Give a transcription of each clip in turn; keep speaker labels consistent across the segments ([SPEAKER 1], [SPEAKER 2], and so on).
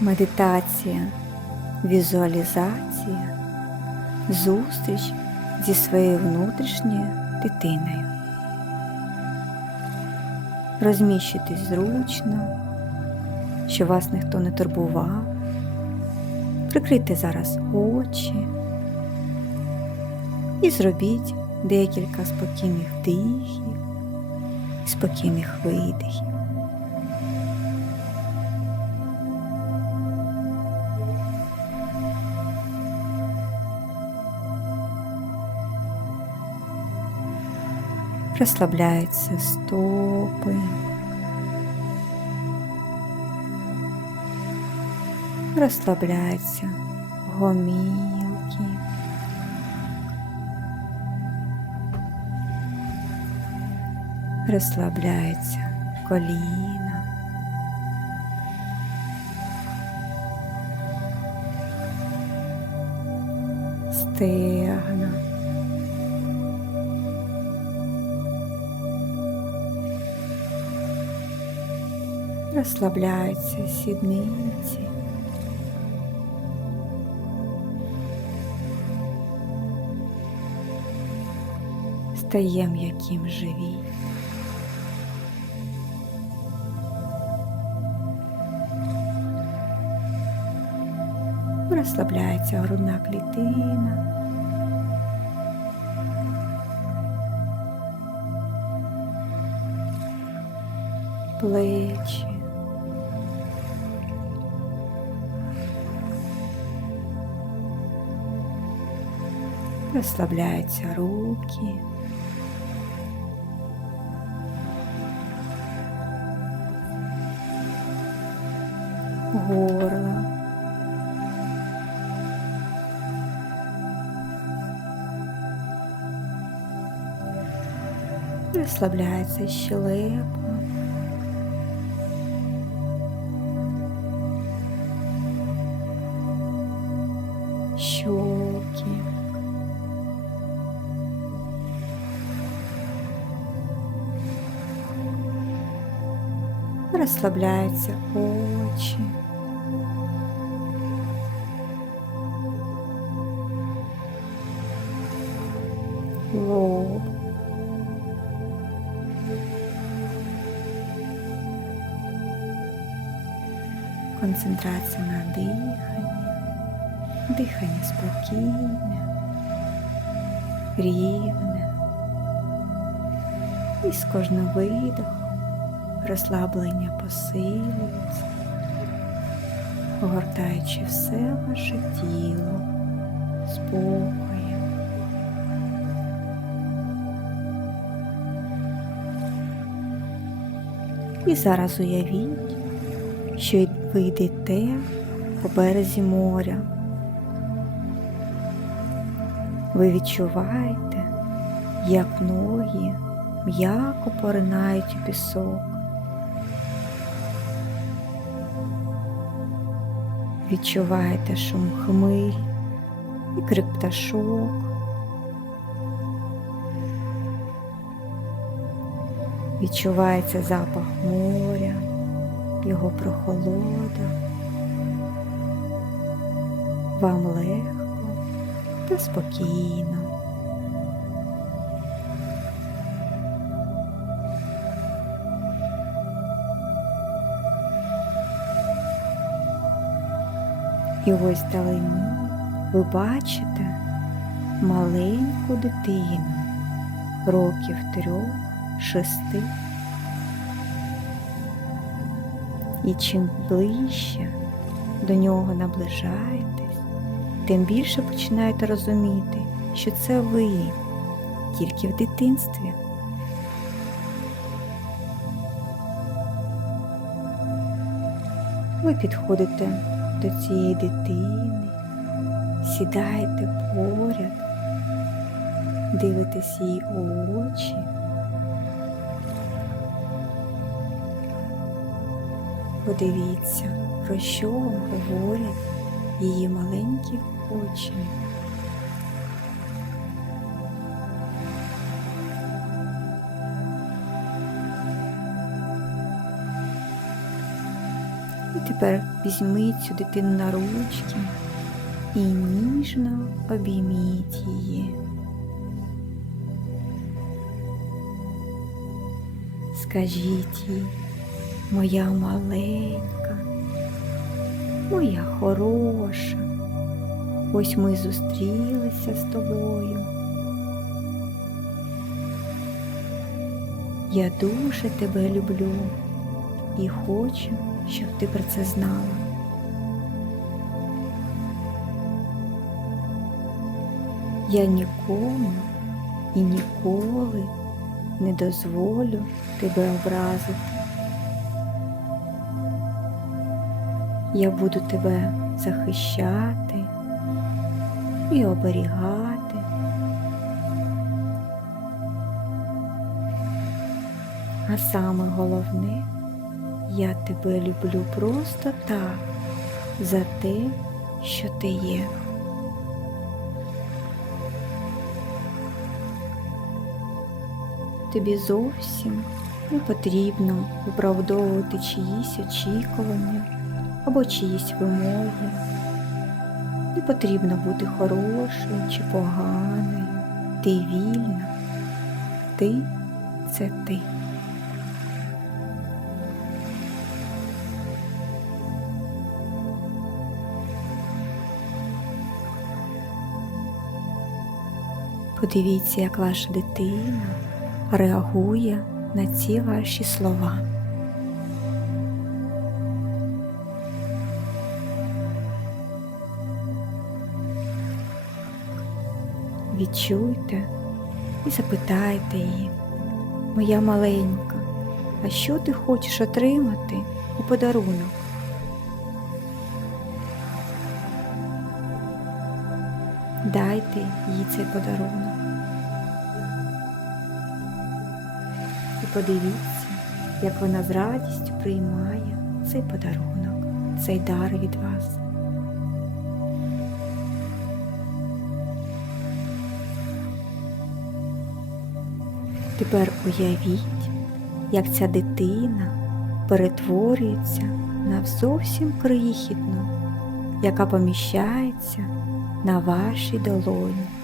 [SPEAKER 1] медитація, візуалізація, зустріч зі своєю внутрішньою дитиною. Розміщуйтесь зручно, щоб вас ніхто не турбував. Прикрийте зараз очі і зробіть декілька спокійних вдихів і спокійних видихів. Розслабляються стопи. Розслабляються гомілки. Розслабляються коліна. Стегна. Розслабляються сідниці. Стає м'яким живіт. Розслабляється грудна клітина. Плечі. Розслабляються руки. Горло. Розслабляється щелепа. Щоки. Розслабляються очі. Лоб. Концентрація на диханні. Дихання спокійне, рівне. І з кожним видохом розслаблення посилюється, огортаючи все ваше тіло спокоєм. І зараз уявіть, що ви йдете по березі моря. Ви відчуваєте, як ноги м'яко поринають у пісок. Відчуваєте шум хмиль і крик пташок. Відчувається запах моря, його прохолода. Вам легко та спокійно. І ось вдалині ви бачите маленьку дитину років трьох, шести. І чим ближче до нього наближаєтесь, тим більше починаєте розуміти, що це ви тільки в дитинстві. Ви підходите до цієї дитини, сідаєте поряд, дивитесь їй у очі. Подивіться, про що вам говорять її маленькі очі. Тепер візьми цю дитину на ручки і ніжно обійміть її. Скажіть їй, моя маленька, моя хороша, ось ми зустрілися з тобою. Я дуже тебе люблю і хочу, щоб ти про це знала. Я нікому і ніколи не дозволю тебе образити. Я буду тебе захищати і оберігати. А саме головне, я тебе люблю просто так, за те, що ти є. Тобі зовсім не потрібно виправдовувати чиїсь очікування або чиїсь вимоги. Не потрібно бути хорошою чи поганою. Ти вільна. Ти це ти. Подивіться, як ваша дитина реагує на ці ваші слова. Відчуйте і запитайте її, моя маленька, а що ти хочеш отримати у подарунок? Дайте їй цей подарунок. І подивіться, як вона з радістю приймає цей подарунок, цей дар від вас. Тепер уявіть, як ця дитина перетворюється на зовсім крихітну, яка поміщається на вашій долоні.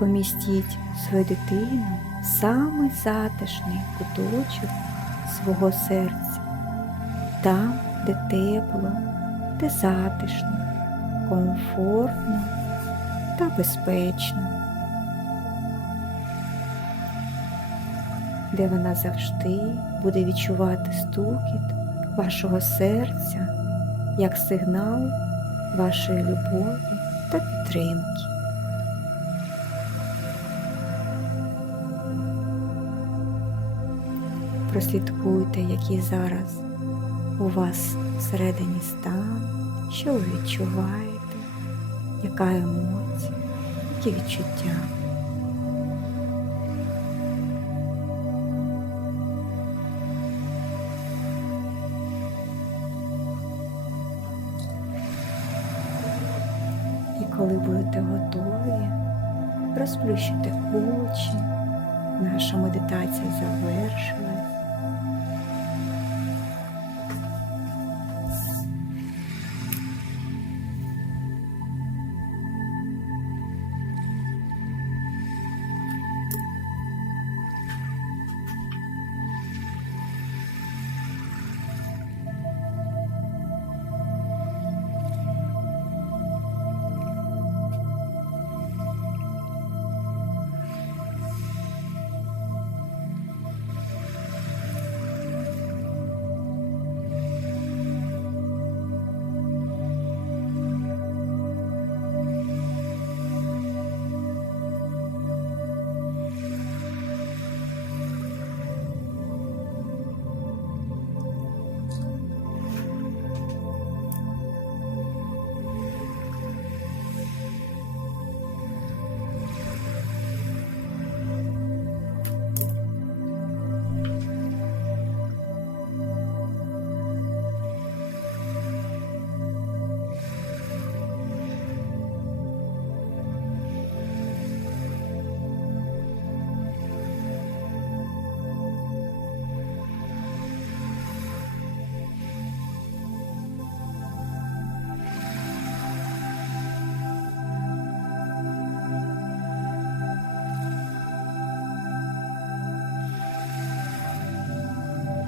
[SPEAKER 1] Помістіть свою дитину в самий затишний куточок свого серця, там, де тепло, де затишно, комфортно та безпечно, де вона завжди буде відчувати стукіт вашого серця як сигнал вашої любові та підтримки. Прослідкуйте, який зараз у вас всередині стан, що ви відчуваєте, яка емоція, які відчуття. І коли будете готові, розплющите очі. Наша медитація завершена.